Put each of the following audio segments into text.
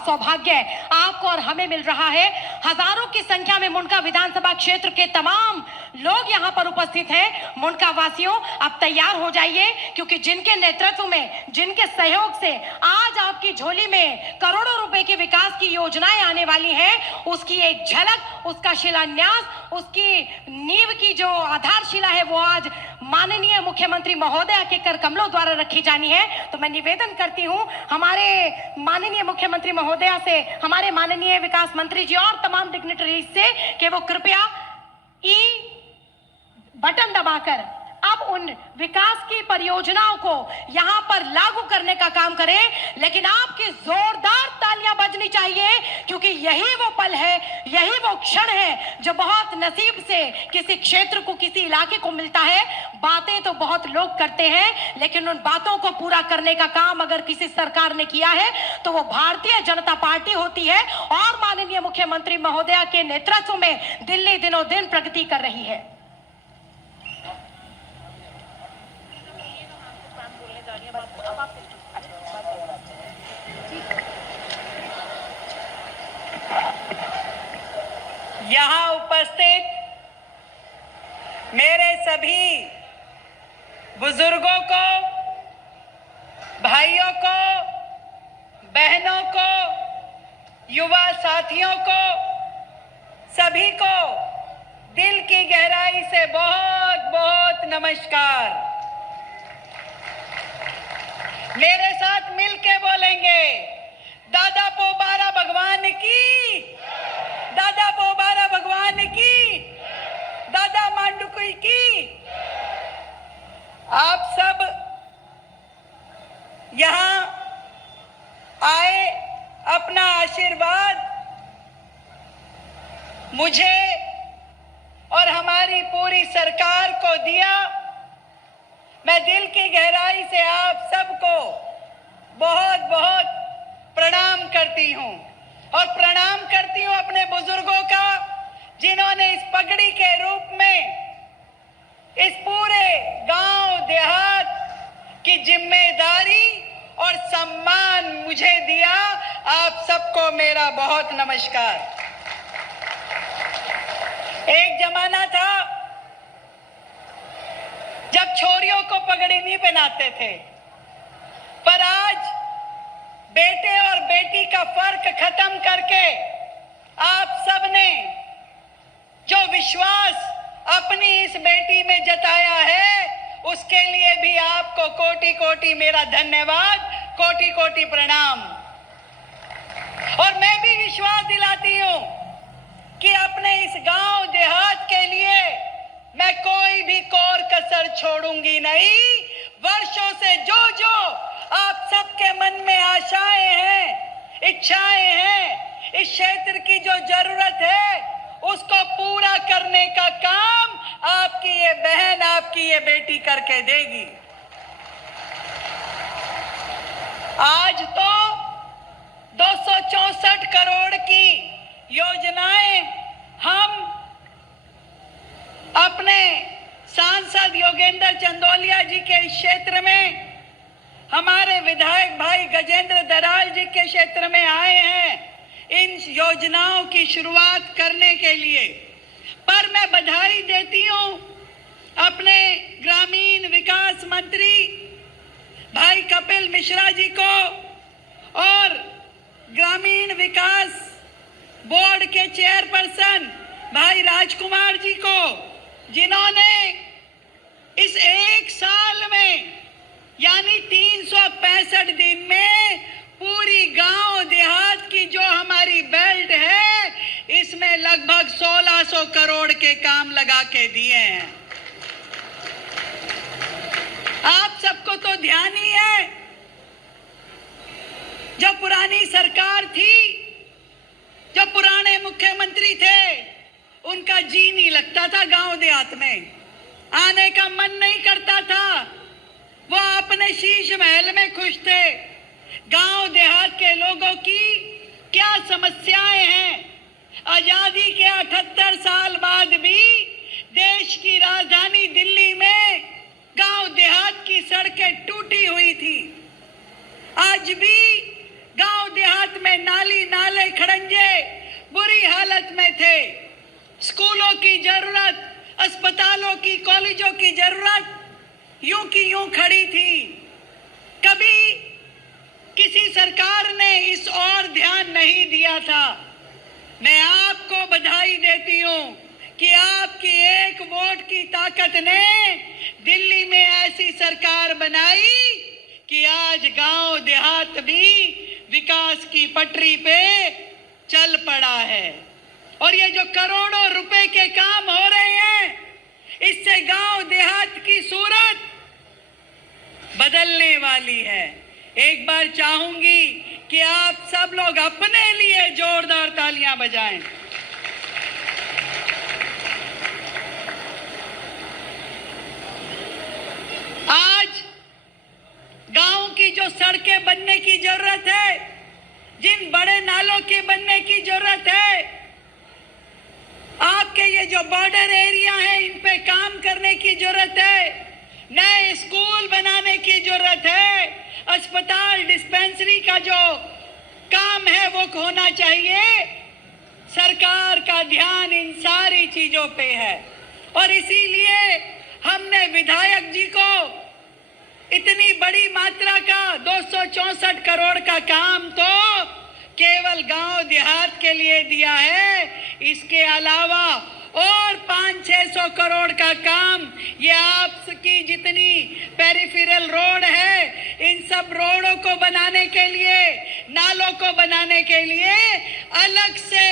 सौभाग्य आपको और हमें मिल रहा है। हजारों की संख्या में मुंडका विधानसभा क्षेत्र के तमाम लोग यहाँ पर उपस्थित हैं। मुंडका वासियों, आप तैयार हो जाइए, क्योंकि जिनके नेतृत्व में, जिनके सहयोग से आज आपकी झोली में करोड़ों रुपए की विकास की योजनाएं आने वाली हैं, उसकी एक झलक, उसका शिलान्यास, उसकी नींव की जो आधारशिला है वो आज माननीय मुख्यमंत्री महोदय के कर कमलों द्वारा रखी जानी है। तो मैं निवेदन करती हूं हमारे माननीय मुख्यमंत्री महोदया से, हमारे माननीय विकास मंत्री जी और तमाम डिग्निटरीज से कि वो कृपया ई बटन दबाकर अब उन विकास की परियोजनाओं को यहां पर लागू करने का काम करें। लेकिन आपकी जोरदार तालियां बजनी चाहिए, क्योंकि यही वो पल है, यही वो क्षण है जो बहुत नसीब से किसी क्षेत्र को, किसी इलाके को मिलता है। बातें तो बहुत लोग करते हैं, लेकिन उन बातों को पूरा करने का काम अगर किसी सरकार ने किया है तो वो भारतीय जनता पार्टी होती है, और माननीय मुख्यमंत्री महोदया के नेतृत्व में दिल्ली दिनों दिन प्रगति कर रही है। यहाँ उपस्थित मेरे सभी बुजुर्गों को, भाइयों को, बहनों को, युवा साथियों को, सभी को दिल की गहराई से बहुत बहुत नमस्कार। मेरे साथ मिलके बोलेंगे, दादा पोबारा भगवान की, दादा पोबारा भगवान की, दादा मांडुकुई की। आप सब यहाँ आए, अपना आशीर्वाद मुझे और हमारी पूरी सरकार को दिया। मैं दिल की गहराई से आप सबको बहुत बहुत प्रणाम करती हूँ, और प्रणाम करती हूँ अपने बुजुर्गों का, जिन्होंने इस पगड़ी के रूप में इस पूरे गांव देहात की जिम्मेदारी और सम्मान मुझे दिया। आप सबको मेरा बहुत नमस्कार। एक जमाना था जब छोरियों को पगड़ी नहीं पहनाते थे, पर आज बेटे और बेटी का फर्क खत्म करके आप सबने जो विश्वास अपनी इस बेटी में जताया है, उसके लिए भी आपको कोटि कोटि मेरा धन्यवाद, कोटि कोटि प्रणाम। और मैं भी विश्वास दिलाती हूं कि अपने इस गांव देहात के लिए मैं कोई भी कोर कसर छोड़ूंगी नहीं। वर्षों से जो जो आप सबके मन में आशाएं हैं, इच्छाएं हैं, इस क्षेत्र की जो जरूरत है, उसको पूरा करने का काम आपकी ये बहन, आपकी ये बेटी करके देगी। आज तो 264 करोड़ की योजनाएं हम अपने सांसद योगेंद्र चंदोलिया जी के क्षेत्र में, हमारे विधायक भाई गजेंद्र दराल जी के क्षेत्र में आए हैं इन योजनाओं की शुरुआत करने के लिए। पर मैं बधाई देती हूं अपने ग्रामीण विकास मंत्री भाई कपिल मिश्रा जी को और ग्रामीण विकास बोर्ड के चेयरपर्सन भाई राजकुमार जी को, जिन्होंने इस एक साल में यानी 365 दिन में पूरी गांव देहात की जो हमारी बेल्ट है, इसमें लगभग 1600 करोड़ के काम लगा के दिए हैं। आप सबको तो ध्यान ही है, जो पुरानी सरकार थी, जो पुराने मुख्यमंत्री थे, उनका जी नहीं लगता था गांव देहात में, आने का मन नहीं करता था। वो अपने शीश महल में खुश थे। गांव देहात के लोगों की क्या समस्याएं हैं, आजादी के 78 साल बाद भी देश की राजधानी दिल्ली में गांव देहात की सड़कें टूटी हुई थी। आज भी गांव देहात में नाली जरूरत में थे। स्कूलों की जरूरत, अस्पतालों की, कॉलेजों की जरूरत यूं की यूं खड़ी थी। कभी किसी सरकार ने इस ओर ध्यान नहीं दिया था। मैं आपको बधाई देती हूं कि आपकी एक वोट की ताकत ने दिल्ली में ऐसी सरकार बनाई कि आज गांव देहात भी विकास की पटरी पे चल पड़ा है। और ये जो करोड़ों रुपए के काम हो रहे हैं, इससे गांव देहात की सूरत बदलने वाली है। एक बार चाहूंगी कि आप सब लोग अपने लिए जोरदार तालियां बजाएं। आज गांव की जो सड़कें बनने की जरूरत है, जिन बड़े नालों के बनने की जरूरत है, आपके ये जो बॉर्डर एरिया है, इन पे काम करने की जरूरत है। नए स्कूल बनाने की जरूरत है। अस्पताल, डिस्पेंसरी का जो काम है वो होना चाहिए। सरकार का ध्यान इन सारी चीजों पे है और इसीलिए हमने विधायक जी को इतनी बड़ी मात्रा का 264 करोड़ का काम तो केवल गांव देहात के लिए दिया है। इसके अलावा और 500-600 करोड़ का काम ये आपकी जितनी पेरिफेरल रोड है, इन सब रोडों को बनाने के लिए, नालों को बनाने के लिए अलग से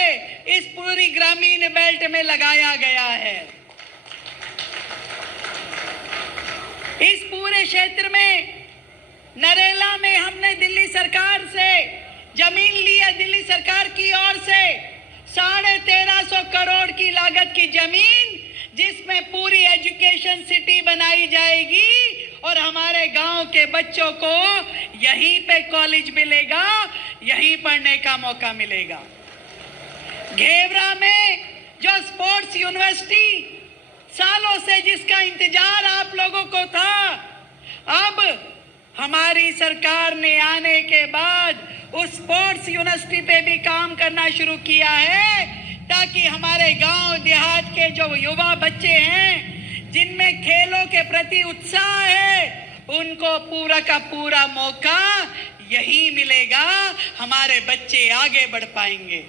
इस पूरी ग्रामीण बेल्ट में लगाया गया है। इस पूरे क्षेत्र में नरेला में हमने दिल्ली सरकार से जमीन ली है। दिल्ली सरकार की ओर से 1350 करोड़ की लागत की जमीन, जिसमें पूरी एजुकेशन सिटी बनाई जाएगी और हमारे गांव के बच्चों को यहीं पे कॉलेज मिलेगा, यहीं पढ़ने का मौका मिलेगा। घेवरा में जो स्पोर्ट्स यूनिवर्सिटी सालों से जिसका इंतजार आप लोगों को था, अब हमारी सरकार ने आने के बाद उस स्पोर्ट्स यूनिवर्सिटी पे भी काम करना शुरू किया है, ताकि हमारे गांव देहात के जो युवा बच्चे हैं, जिनमें खेलों के प्रति उत्साह है, उनको पूरा का पूरा मौका यही मिलेगा। हमारे बच्चे आगे बढ़ पाएंगे।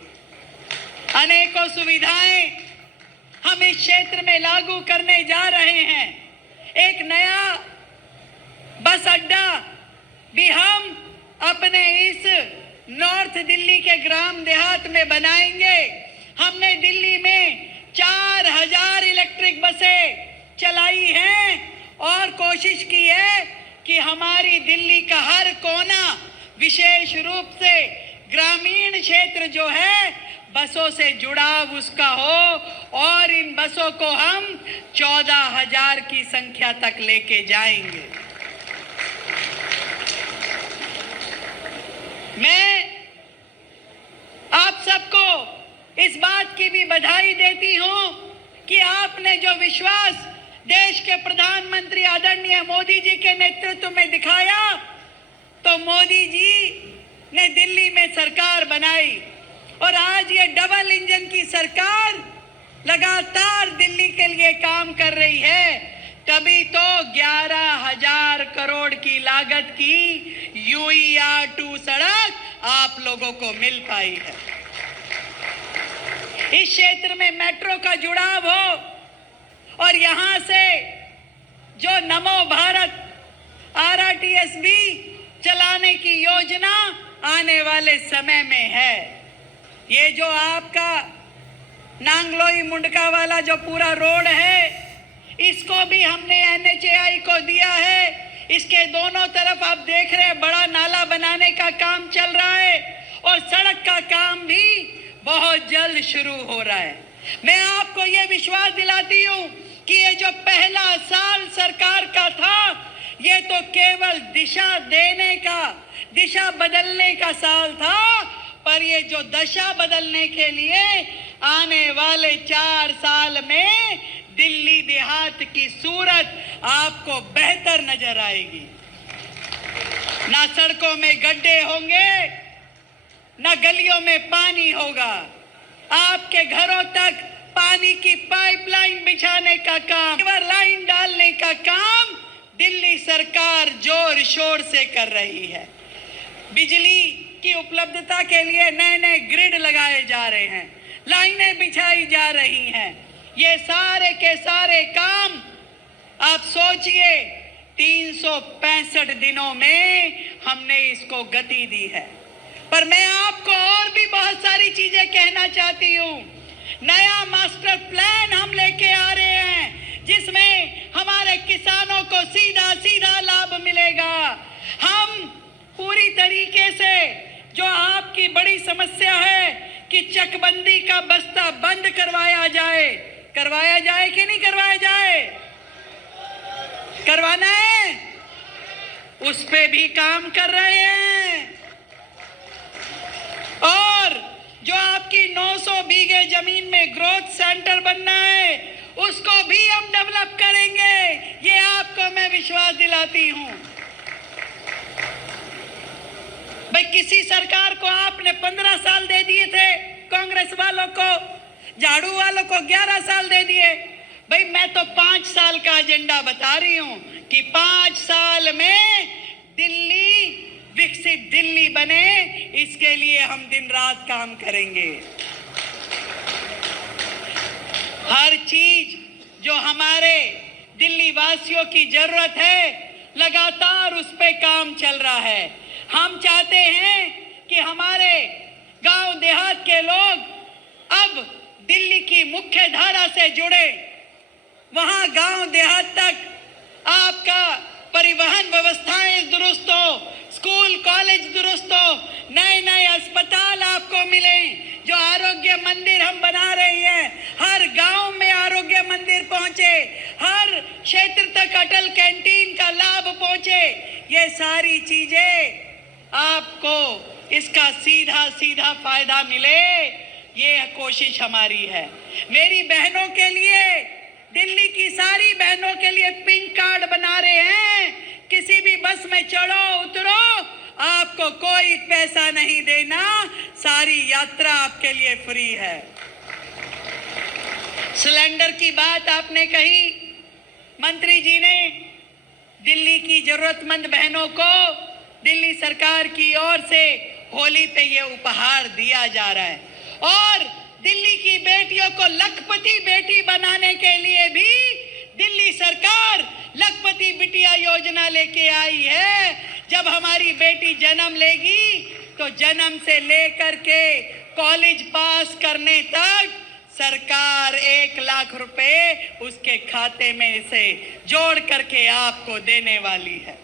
अनेकों सुविधाएं हम इस क्षेत्र में लागू करने जा रहे हैं। एक नया बस अड्डा भी हम अपने इस नॉर्थ दिल्ली के ग्राम देहात में बनाएंगे। हमने दिल्ली में 4000 इलेक्ट्रिक बसें चलाई हैं और कोशिश की है कि हमारी दिल्ली का हर कोना, विशेष रूप से ग्रामीण क्षेत्र जो है, बसों से जुड़ाव उसका हो और इन बसों को हम 14,000 की संख्या तक लेके जाएंगे। मैं आप सबको इस बात की भी बधाई देती हूं कि आपने जो विश्वास देश के प्रधानमंत्री आदरणीय मोदी जी के नेतृत्व में दिखाया, तो मोदी जी ने दिल्ली में सरकार बनाई और आज ये डबल इंजन की सरकार लगातार दिल्ली के लिए काम कर रही है। तभी तो 11,000 करोड़ की लागत की UER-2 सड़क आप लोगों को मिल पाई है। इस क्षेत्र में मेट्रो का जुड़ाव हो और यहां से जो नमो भारत RRTS भी चलाने की योजना आने वाले समय में है। ये जो आपका नांगलोई मुंडका वाला जो पूरा रोड है, इसको भी हमने NHAI को दिया है। इसके दोनों तरफ आप देख रहे हैं बड़ा नाला बनाने का काम चल रहा है और सड़क का काम भी बहुत जल्द शुरू हो रहा है। मैं आपको ये विश्वास दिलाती हूँ कि ये जो पहला साल सरकार का था, ये तो केवल दिशा देने का, दिशा बदलने का साल था, पर ये जो दशा बदलने के लिए आने वाले 4 साल में दिल्ली देहात की सूरत आपको बेहतर नजर आएगी। ना सड़कों में गड्ढे होंगे, ना गलियों में पानी होगा, आपके घरों तक पानी की पाइपलाइन बिछाने का काम, रिवर लाइन डालने का काम दिल्ली सरकार जोर शोर से कर रही है। बिजली की उपलब्धता के लिए नए नए ग्रिड लगाए जा रहे हैं, लाइनें बिछाई जा रही हैं। ये सारे के सारे काम आप सोचिए 365 दिनों में हमने इसको गति दी है। पर मैं आपको और भी बहुत सारी चीजें कहना चाहती हूँ। नया मास्टर प्लान हम लेके आ रहे हैं जिसमें हमारे किसानों को सीधा सीधा लाभ मिलेगा। हम पूरी तरीके से जो आपकी बड़ी समस्या है कि चकबंदी का बस्ता बंद करवाया जाए कि नहीं करवाया जाए? करवाना है, उस पे भी काम कर रहे हैं। और जो आपकी 900 बीघे जमीन में ग्रोथ सेंटर बनना है उसको भी हम डेवलप करेंगे, ये आपको मैं विश्वास दिलाती हूं। भाई किसी सरकार को आपने 15 साल दे दिए थे, कांग्रेस वालों को, झाड़ू वालों को 11 साल दे दिए। भाई मैं तो 5 साल का एजेंडा बता रही हूं कि 5 साल में दिल्ली विकसित दिल्ली बने, इसके लिए हम दिन रात काम करेंगे। हर चीज जो हमारे दिल्ली वासियों की जरूरत है लगातार उस पे काम चल रहा है। हम चाहते हैं कि हमारे गांव देहात के लोग अब दिल्ली की मुख्य धारा से जुड़े, वहां गांव देहात तक आपका परिवहन व्यवस्थाएं दुरुस्त हो, स्कूल कॉलेज दुरुस्त हो, नए नए अस्पताल आपको मिले। जो आरोग्य मंदिर हम बना रहे हैं, हर गांव में आरोग्य मंदिर पहुंचे, हर क्षेत्र तक अटल कैंटीन का लाभ पहुंचे। ये सारी चीजें आपको इसका सीधा सीधा फायदा मिले, ये कोशिश हमारी है। मेरी बहनों के लिए, दिल्ली की सारी बहनों के लिए पिंक कार्ड बना रहे हैं। किसी भी बस में चढ़ो उतरो, आपको कोई पैसा नहीं देना, सारी यात्रा आपके लिए फ्री है। सिलेंडर की बात आपने कही, मंत्री जी ने दिल्ली की जरूरतमंद बहनों को दिल्ली सरकार की ओर से होली पे ये उपहार दिया जा रहा है। और दिल्ली की बेटियों को लखपति बेटी बनाने के लिए भी दिल्ली सरकार लखपति बिटिया योजना लेके आई है। जब हमारी बेटी जन्म लेगी तो जन्म से लेकर के कॉलेज पास करने तक सरकार 1 लाख रुपए उसके खाते में से जोड़ करके आपको देने वाली है।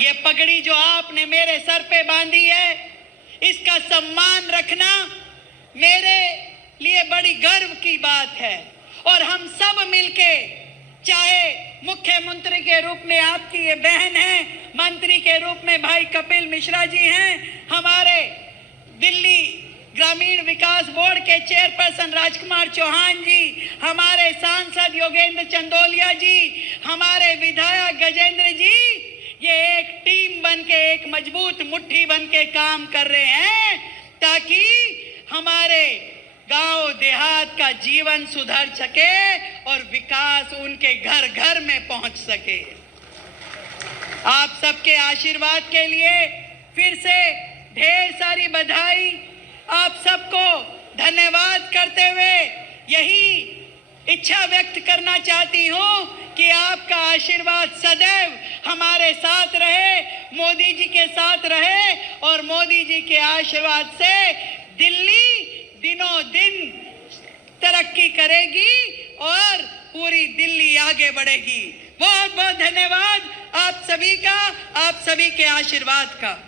ये पगड़ी जो आपने मेरे सर पे बांधी है, इसका सम्मान रखना मेरे लिए बड़ी गर्व की बात है। और हम सब मिलके, चाहे मुख्यमंत्री के रूप में आपकी ये बहन है, मंत्री के रूप में भाई कपिल मिश्रा जी हैं, हमारे दिल्ली ग्रामीण विकास बोर्ड के चेयरपर्सन राजकुमार चौहान जी, हमारे सांसद योगेंद्र चंदोलिया जी, हमारे विधायक गजेंद्र जी, ये एक टीम बनके, एक मजबूत मुट्ठी बनके काम कर रहे हैं ताकि हमारे गांव देहात का जीवन सुधर सके और विकास उनके घर घर में पहुंच सके। आप सबके आशीर्वाद के लिए फिर से ढेर सारी बधाई, आप सबको धन्यवाद करते हुए यही इच्छा व्यक्त करना चाहती हूं कि आपका आशीर्वाद सदैव हमारे साथ रहे, मोदी जी के साथ रहे। और मोदी जी के आशीर्वाद से दिल्ली दिनों दिन तरक्की करेगी और पूरी दिल्ली आगे बढ़ेगी। बहुत बहुत धन्यवाद आप सभी का, आप सभी के आशीर्वाद का।